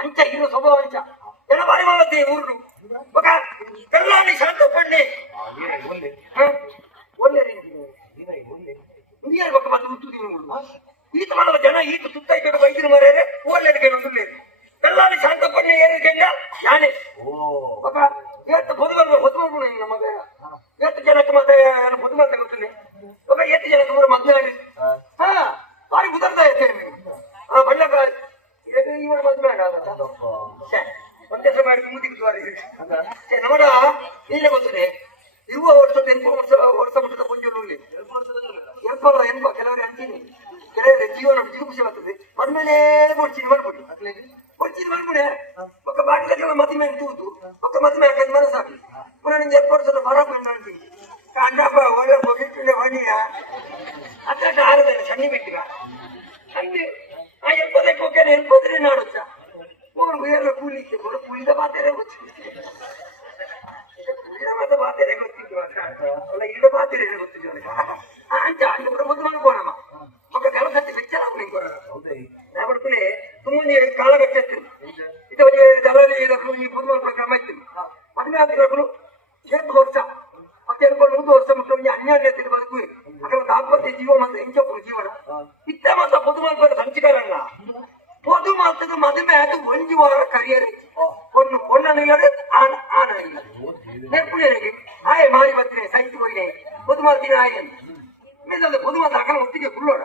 ಅಂಚ ಇರೋ ಸ್ವಭಾವ ಅಂಚ ಎಲ್ಲ ಬಾರಿ ಮಾಡತ್ತೆ ಊರು ಎಲ್ಲಾನಿ ಶಾಂತ ಪಣ್ಣೆ ಒಳ್ಳೆ ರೀತಿ ಹಿರಿಯರ ಬಗ್ಗೆ ಬಂದು ಹುಟ್ಟುದೀನಿ ಈತ ಮಾಡುವ ಜನ ಈತ ಸುತ್ತ ಈ ಕಡೆ ಬೈದಿನ ಮರ್ಯಾದೆ ಒಳ್ಳೆ ಒಂದು ಎಲ್ಲಾನಿ ಶಾಂತ ಪಣ್ಣೆ ಏರಿಕೆಂಡ ಯಾನೆ ಎಷ್ಟು ಹೊತ್ತು ನಮಗೆ ಎಷ್ಟು ಜನಕ್ಕೆ ಮತ್ತೆ ಬದುಮ ಅಂತ ಗೊತ್ತಿಲ್ಲ ಎಷ್ಟು ಜನಕ್ಕೆ ಮೂರು ಮದ್ವೆ ಆಗಿ ಬಾರಿ ಬುದರ್ತಾ ಇರ್ತೇನೆ ಬಣ್ಣ ಇವರ ಮದ್ವೆ ಒಂದೇ ಸಲ ಮಾಡಿ ಮುದಿಗೆ ನೋಡ ಇಲ್ಲ ಗೊತ್ತಿದೆ ಇರುವ ವರ್ಷದ ವರ್ಷ ಮಟ್ಟದ ಪಂಚೂರಲ್ಲಿ ಎಂಪ ಕೆಲವರಿಗೆ ಅಂತೀನಿ ಕೆಲವರಿಗೆ ಜೀವನ ಜಿಗುಪ್ಸೆ ಬರ್ತದೆ ಬಂದ್ಮೇಲೆ ಕೊಡ್ತೀನಿ ಮಾಡ್ಬಿಟ್ಟು ಕೊಡ್ತೀನಿ ಮಾಡ್ಬಿಡೆ ಒಕ್ಕ ಬಾಟಿಗೆ ಮತಿ ಮೇಲೆ ತೂತು ಒಕ್ಕ ಮತಿ ಮೇಲೆ ಹಾಕಿದ ಮನಸ್ಸು ಹಾಕಿ ಪುನಃ ನಿಂಗೆ 2 ವರ್ಷದ ಬರ ಅಂತೀನಿ ಕಾಂಡಪ್ಪ ಒಳ್ಳೆ ಹೋಗಿಟ್ಟಿಲ್ಲ ಹೊಣಿಯ ಅಕ್ಕ ಆರದೇನೆ ಸಣ್ಣ ಬಿಟ್ಟಿಗ ಸಣ್ಣ ಆ ಎಲ್ಪದೆ ಕೊಕ್ಕೇನೆ ಎಲ್ಪದ್ರೆ ನಾಡುತ್ತ ಮೂರು ಎಲ್ಲ ಕೂಲಿಕ್ಕೆ ಕೊಡು ಕೂಲಿದ ಮಾತೇನೆ ಗೊತ್ತಿತ್ತು ಕೂಲಿದ ಮಾತೇನೆ ಗೊತ್ತಿತ್ತು ಅಲ್ಲ ಇಡ ಮಾತೇನೆ ಗೊತ್ತಿತ್ತು ಅಂಚ ಅಂಚ ಮೊದಲು ಮನ್ಕೋಣಮ್ಮ ಒಕ್ಕ ಕೆಲಸ ಬೆಚ್ಚಲ ನಾ ಬಡ್ತಾನೆ ತುಂಬಾ ಕಾಲಘಟ್ಟ ಇದು ದಲಾಲಿ ಬುದ್ಧಿಮಾನ ಕ್ರಮ ಇತ್ತು ಮದುವೆ ಆಗಿರೋರು 2 ವರ್ಷ ಮತ್ತೆ 3 ವರ್ಷ ಮುಟ್ಟ ಅನ್ಯಾನ್ಯತೆ ಬದುಕು ಅక్కడ ದಾಂಪತ್ಯ ಜೀವ ಮತ್ತು ಹೆಂಚಪ್ಪನ ಜೀವನ ಇತ್ತ ಮಾತ್ರ ಬುದ್ಧಿಮಾನ ಸಂಚಿಕಾರಲ್ಲ பொது மாத்துக்கு மதுமை அது 1 வார கரியர் பொண்ணு ஆன எப்படி இருக்கு ஆய மாறி பத்திரே சைத்து போயினேன் பொது மாத்தின ஆயன் மீது அந்த பொது மாத்த அக்கறை ஒத்திக்க புள்ளோட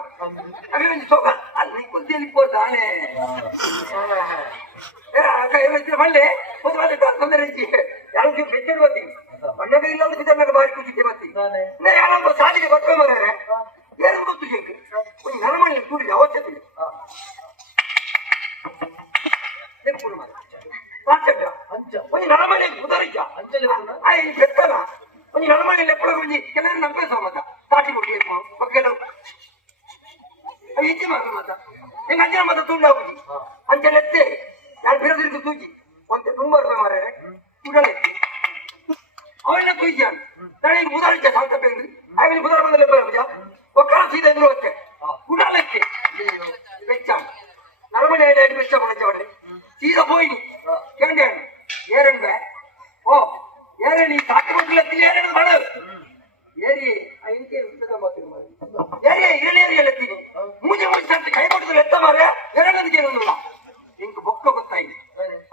அக்கறை சோகா அது நீ கொஞ்சம் போதானே அக்கா வச்சு மல்லே பொது மாத்த தொந்தரை யாரும் பெற்றர் பத்தி பண்ணவே இல்லாத விதமாக பாரி குச்சிட்டு பத்தி யாரும் சாதிக்க பத்திரம் வர ஏறு கொத்து கேக்கு கொஞ்சம் நலமணி கூடி அவசியத்தில் கொஞ்சம் நலமணி உதறிக்கா பெத்தனா கொஞ்சம் நலமணியில் எப்போ கொஞ்சம் ಕೆಲವರು ನಮ್ಮ பேச மாட்டா தாட்டி கொட்டி இருப்போம் ಕೆಲವು ಹೆಚ್ಚು ಮಾತ್ರ ಮಾತಾ ನಿಂಗೆ ಅಂಜನ ಮಾತ್ರ ತುಂಡ ಹೋಗಿ ಅಂಚನೆ ಎತ್ತೆ ನಾನು ಬಿರೋದಿರ್ದು ತೂಜಿ ಒಂದು ತುಂಬ ರೂಪಾಯಿ ಮಾರ ಉಡಲೆತ್ತಿ ಅವನ್ನ ಕುಯ್ಯಾನು ನನಗೆ ಉದಾರಿಕೆ ಸಾಕ ಬೇಂದು ಅವನಿಗೆ ಉದಾರ ಬಂದಲ್ಲ ಬರಬಜ ಒಕ್ಕಳ ಸೀದಾ ಎದುರು ಅಷ್ಟೇ ಉಡಲೆತ್ತಿ ಬೆಚ್ಚ ನಲಮಣಿ ಐದು ಬೆಚ್ಚ ಮನಚವಡ್ರಿ ಸೀದಾ ಹೋಯ್ನಿ ಕೇಂದ್ರ ಏರಣ್ಬೆ ಓ ಏರಣಿ ಸಾಕು ಮಕ್ಕಳತ್ತಿ ಏರಣ್ಣ ಮಾಡ ಏರಿ ಇಂಕೆ ಏರಿಯ ಏರಿಯಲ್ಲತ್ತೀನಿ ಮೂಜೆ ಮುಚ್ಚಂತ ಕೈ ಕೊಟ್ಟಿದ್ರೆ ಎತ್ತ ಮಾರ ಎರಡನಿಗೆ ಏನೊಂದಿಲ್ಲ ಇಂಕ ಬೊಕ್ಕ ಗೊತ್ತಾಯ್ತು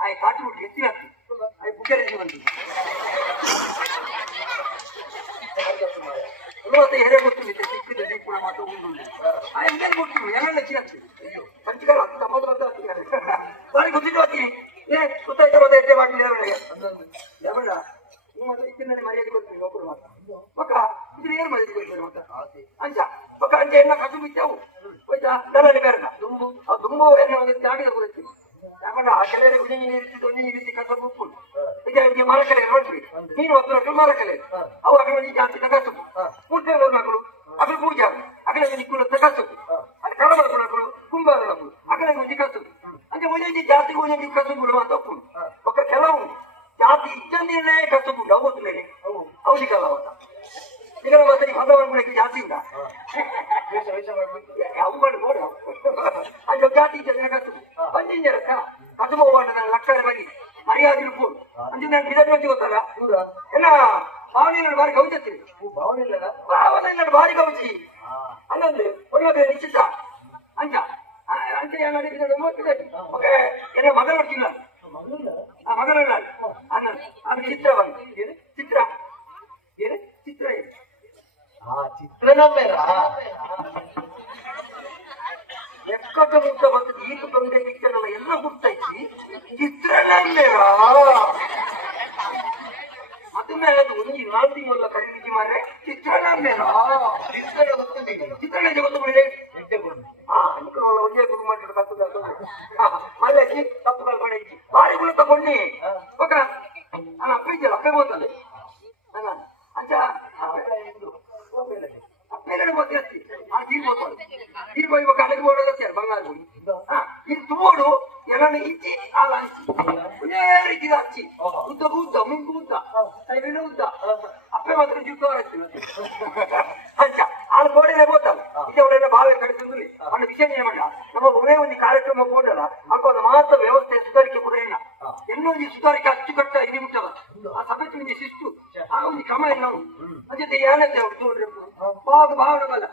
ಆಯ್ ಕಾಟಿ ಬಿಟ್ಟು ಎತ್ತಿನತ್ತಿ ಆಯ್ ಬುಗ್ಗೆರೆಜಿ ಬಂದು ಮತ್ತೆ ಹೆರೆ ಗೊತ್ತಿಲ್ಲ ಸಿಕ್ಕಿದ ದೀಪುಣ ಮಾತು ಆ ಎಂಗೇನು ಕೊಡ್ತೀವಿ ಎಲ್ಲ ಚಿನ್ನತ್ತಿ ಸಂಚಿಕಾರ ತಪ್ಪದ ಬಾರಿ ಗೊತ್ತಿಟ್ಟು ಹೋಗ್ತೀನಿ ಗೊತ್ತಾಯ್ತ ಮತ್ತೆ ಎಟ್ಟೆ ಮಾಡಿಲ್ಲ ಯಾವಡ ನೀವು ಮತ್ತೆ ಇತ್ತಿನಲ್ಲಿ ಮರ್ಯಾದೆ ಕೊಡ್ತೀನಿ ಒಬ್ಬರು ಮಾತ್ರ ಮಕ್ಕ ಇದ್ರೆ ಏನು ಮರ್ಯಾದೆ ಕೊಡ್ತಾರೆ ಮತ್ತ ಅಂಚ ಮಕ್ಕ ಅಂಚೆ ಎಲ್ಲ ಕಸು ಬಿಚ್ಚವು ಹೋಯ್ತಾ ದಲಾಲಿ ಬೇರೆ ದುಂಬು ಆ ದುಂಬು ಎಣ್ಣೆ ಒಂದು ತ್ಯಾಗದ ಗುರುತಿ ಯಾಕಂದ್ರೆ ಆ ಕೆಲವರಿಗೆ ಉಜಿ ರೀತಿ ಕಸ ಉಪ್ಪು ಇದಕ್ಕೆ ಮರಕಲೆ ನೋಡ್ರಿ ನೀನು 10 ವರ್ಷ ಮರಕಲೆ ಅವು ಅక్కడ ಜಾಸ್ತಿ ಕಸು ಮೂರ್ತಿ ಮಕ್ಕಳು ಅక్కడ ಪೂಜಾ ಅక్కడ ನಿಕ್ಕುಳ ಕಸು ಅದು ಕಳಮ ಮಕ್ಕಳು ಕುಂಬಾರ ಮಕ್ಕಳು ಅక్కడ ಒಂಜಿ ಕಸು ಅಂದ್ರೆ ಒಂಜಿ ಜಾತಿ ಒಂಜಿ ಕಸು ಬಿಡುವ ಅಂತ ಒಪ್ಪು ಒಕ್ಕ ಕೆಲವು ಜಾತಿ ಇದ್ದಂದಿನೇ ಕಸು ಬಿಡು ಅವತ್ತು ಮೇಲೆ ಅವಧಿ ಕಾಲ ಅವತ್ತ ಈಗ ಮತ್ತೆ ನೀವು ಹದ ಮಾಡ್ಬಿಡಕ್ಕೆ ಜಾತಿ ಇಲ್ಲ ಅವು ಮಾಡಿ ನೋಡ ಅದು ಜಾತಿ ಇದ್ದ ಕಸು ಪಂಜಿಂಜರ ಕಸು ಹೋಗೋಣ ನನ್ನ ಲಕ್ಷಣ ಬನ್ನಿ ಮರ್ಯಾದೆ ಇರ್ಬೋದು ಅಂದ್ರೆ ನಾನು ಬಿದಕ್ಕೆ ಗೊತ್ತಲ್ಲ ಎಲ್ಲ ಭಾವನೆ ಬಾರಿ ಗೌಜತ್ತೀನಿ ಭಾವನೆ ಬಾರಿ ಗೌಜಿ ಹಂಗಂದ್ರೆ ಒಳ್ಳೆ ನಿಶ್ಚಿತ ಅಂಚ ಅಂಚೆ ಎಲ್ಲ ಮಗ ನೋಡ್ತಿಲ್ಲ ಮಗನಲ್ಲ ಅನ್ನ ಅದು ಚಿತ್ರ ಬಂದು ಚಿತ್ರ ಏನು ಚಿತ್ರ ಏನು ಚಿತ್ರನಮ್ಮೇರ ಎಕ್ಕಟ ಮುಕ್ತ ಬಂದು ಈತ ಬಂದೆ ಪಿಕ್ಚರ್ ಎಲ್ಲ ಗುರ್ತೈತಿ ಚಿತ್ರನಮ್ಮೇರ ಮತ್ತೆ ಅದು ಒಂದು 4 ತಿಂಗಳ ಕಡಿಮೆ ಮಾರ್ರೆ ಚಿತ್ರನಮ್ಮೇರ ಚಿತ್ರ ಚಿತ್ರಣ ಗೊತ್ತುಕೊಳ್ಳಿ ಒಂದೇ ಗುರು ಮಾಡಿದ್ರು ಕತ್ತು ಮಲ್ಲಕ್ಕಿ ತಪ್ಪು ಕಲ್ಪನೆ ಇಚ್ಚಿ ಬಾರಿ ಗುಣ ತಗೊಂಡಿ ಓಕ ನಾನು ಅಪ್ಪ ಇದ್ದಲ್ಲ ಅಪ್ಪೆ ಹೋಗ್ತದೆ ಅಂಚ ಅಪ್ಪೆಲ್ಲಡೆ ಗೊತ್ತಿರತ್ತಿ ಆ ತೀರ್ಬೋದು ತೀರ್ಬೋ ಇವಾಗ ಕಡೆಗೆ ಓಡೋದಕ್ಕೆ ಬಂಗಾರ ಇದು ತುಂಬೋಡು ಎಲ್ಲಾನು ಇಚ್ಚಿ ಆಗ ಹಂಚಿ ಒಂದೇ ರೀತಿ ಹಚ್ಚಿ ಉದ್ದ ಉದ್ದ ಮುಂಗು ಉದ್ದ ಕೈವೇನು ಉದ್ದ ಅಪ್ಪೆ ಮಾತ್ರ ಜುಟ್ಟು ಹಚ್ಚಿಲ್ಲ ಅಂಚ ಅದು ಗೋಡೆನೆ ಹೋತಲ್ಲ ಇದೆಲ್ಲ ಬಾವೆ ಕಡಿಸಿದ್ರಿ ಅನ್ನ ವಿಷಯ ಏಮಂಡ ನಮ್ಮ ಒಮ್ಮೆ ಒಂದು ಕಾರ್ಯಕ್ರಮ ಬೋಡಲ್ಲ ಅಲ್ಪ ಅದು ಮಾತ್ರ ವ್ಯವಸ್ಥೆ ಸುಧಾರಿಕೆ ಕೊಡೇನ ಇನ್ನೊಂದು ಸುಧಾರಿಕೆ ಅಚ್ಚುಕಟ್ಟ ಇದು ಮುಟ್ಟಲ್ಲ ಆ ಸಭೆ ಶಿಸ್ತು ಆ ಒಂದು ಕ್ರಮ ಇಲ್ಲ ನಾವು ಅದೇ ಏನಂತೆ ಅವ್ರು ಭಾವನೆ ಬಲ್ಲ